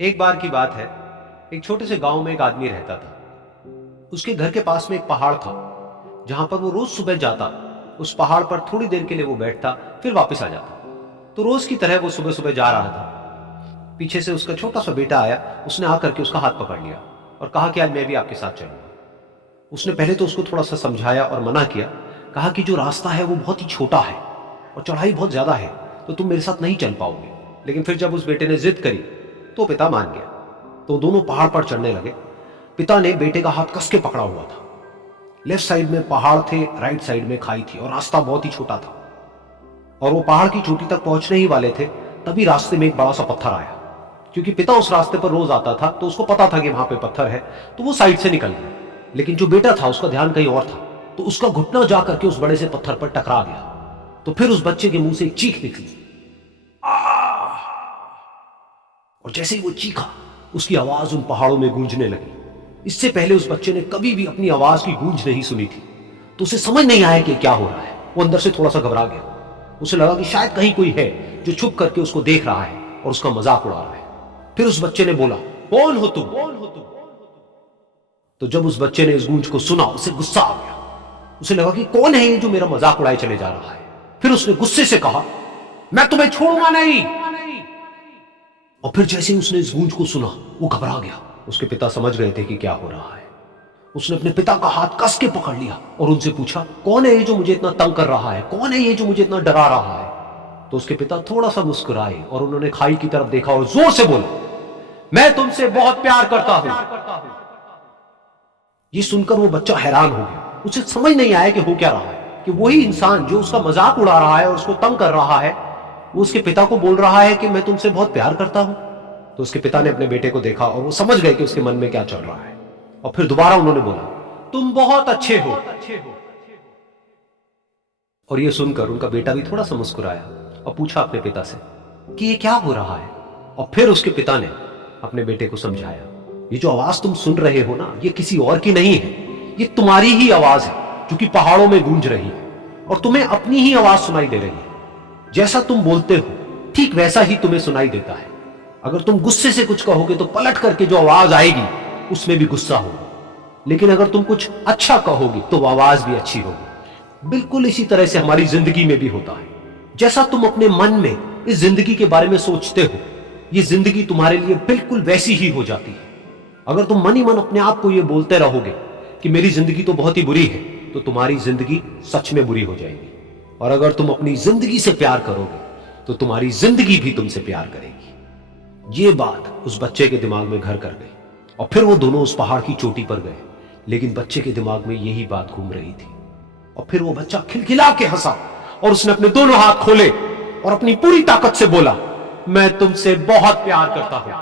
एक बार की बात है, एक छोटे से गांव में एक आदमी रहता था। उसके घर के पास में एक पहाड़ था, जहां पर वो रोज सुबह जाता। उस पहाड़ पर थोड़ी देर के लिए वो बैठता, फिर वापस आ जाता। तो रोज की तरह वो सुबह सुबह जा रहा था। पीछे से उसका छोटा सा बेटा आया। उसने आकर के उसका हाथ पकड़ लिया और कहा कि आज मैं भी आपके साथ चलूंगा। उसने पहले तो उसको थोड़ा सा समझाया और मना किया। कहा कि जो रास्ता है वो बहुत ही छोटा है और चढ़ाई बहुत ज्यादा है, तो तुम मेरे साथ नहीं चल पाओगे। लेकिन फिर जब उस बेटे ने जिद करी तो पिता मान गया। तो दोनों पहाड़ पर चढ़ने लगे। पिता ने बेटे का हाथ कस के पकड़ा हुआ था। लेफ्ट साइड में पहाड़ थे, राइट साइड में खाई थी और रास्ता बहुत ही छोटा था। और वो पहाड़ की चोटी तक पहुंचने ही वाले थे, तभी रास्ते में एक बड़ा सा पत्थर आया। क्योंकि पिता उस रास्ते पर रोज आता था, तो उसको पता था कि वहां पे पत्थर है, तो वो साइड से निकल गया। लेकिन जो बेटा था उसका ध्यान कहीं और था, तो उसका घुटना जाकर के उस बड़े से पत्थर पर टकरा गया। तो फिर उस बच्चे के मुंह से एक चीख निकली, और जैसे ही वो चीखा, उसकी आवाज उन पहाड़ों में गूंजने लगी। इससे पहले उस बच्चे ने कभी भी अपनी आवाज की गूंज नहीं सुनी थी, तो उसे समझ नहीं आया कि क्या हो रहा है। वो अंदर से थोड़ा सा घबरा गया। उसे लगा कि शायद कहीं कोई है जो छुप करके उसको देख रहा है और उसका मजाक उड़ा रहा है। फिर उस बच्चे ने बोला, कौन हो तुम? तो जब उस बच्चे ने इस गूंज को सुना, उसे गुस्सा आ गया। उसे लगा कि कौन है ये जो मेरा मजाक उड़ाए चले जा रहा है। फिर उसने गुस्से से कहा, मैं तुम्हें छोड़ूंगा नहीं। और फिर जैसे ही उसने इस गूंज को सुना, वो घबरा गया। उसके पिता समझ गए थे कि क्या हो रहा है। उसने अपने पिता का हाथ कस के पकड़ लिया और उनसे पूछा, कौन है ये जो मुझे इतना तंग कर रहा है? कौन है ये जो मुझे इतना डरा रहा है? तो उसके पिता थोड़ा सा मुस्कुराए और उन्होंने खाई की तरफ देखा और जोर से बोला, मैं तुमसे बहुत प्यार करता हूं। ये सुनकर वो बच्चा हैरान हो गया। उसे समझ नहीं आया कि हो क्या रहा है, कि वही इंसान जो उसका मजाक उड़ा रहा है और उसको तंग कर रहा है, वो उसके पिता को बोल रहा है कि मैं तुमसे बहुत प्यार करता हूं। तो उसके पिता ने अपने बेटे को देखा और वो समझ गए कि उसके मन में क्या चल रहा है। और फिर दोबारा उन्होंने बोला, तुम बहुत अच्छे हो। और ये सुनकर उनका बेटा भी थोड़ा सा मुस्कुराया और पूछा अपने पिता से कि ये क्या हो रहा है। और फिर उसके पिता ने अपने बेटे को समझाया, ये जो आवाज तुम सुन रहे हो ना, ये किसी और की नहीं है, ये तुम्हारी ही आवाज है जो कि पहाड़ों में गूंज रही है। और तुम्हें अपनी ही आवाज सुनाई दे रही है। जैसा तुम बोलते हो ठीक वैसा ही तुम्हें सुनाई देता है। अगर तुम गुस्से से कुछ कहोगे तो पलट करके जो आवाज आएगी उसमें भी गुस्सा होगा, लेकिन अगर तुम कुछ अच्छा कहोगे तो वो आवाज भी अच्छी होगी। बिल्कुल इसी तरह से हमारी जिंदगी में भी होता है। जैसा तुम अपने मन में इस जिंदगी के बारे में सोचते हो, ये जिंदगी तुम्हारे लिए बिल्कुल वैसी ही हो जाती है। अगर तुम मन ही मन अपने आप को ये बोलते रहोगे कि मेरी जिंदगी तो बहुत ही बुरी है, तो तुम्हारी जिंदगी सच में बुरी हो जाएगी। और अगर तुम अपनी जिंदगी से प्यार करोगे तो तुम्हारी जिंदगी भी तुमसे प्यार करेगी। ये बात उस बच्चे के दिमाग में घर कर गई और फिर वो दोनों उस पहाड़ की चोटी पर गए। लेकिन बच्चे के दिमाग में यही बात घूम रही थी। और फिर वो बच्चा खिलखिला के हंसा और उसने अपने दोनों हाथ खोले और अपनी पूरी ताकत से बोला, मैं तुमसे बहुत प्यार करता हूं।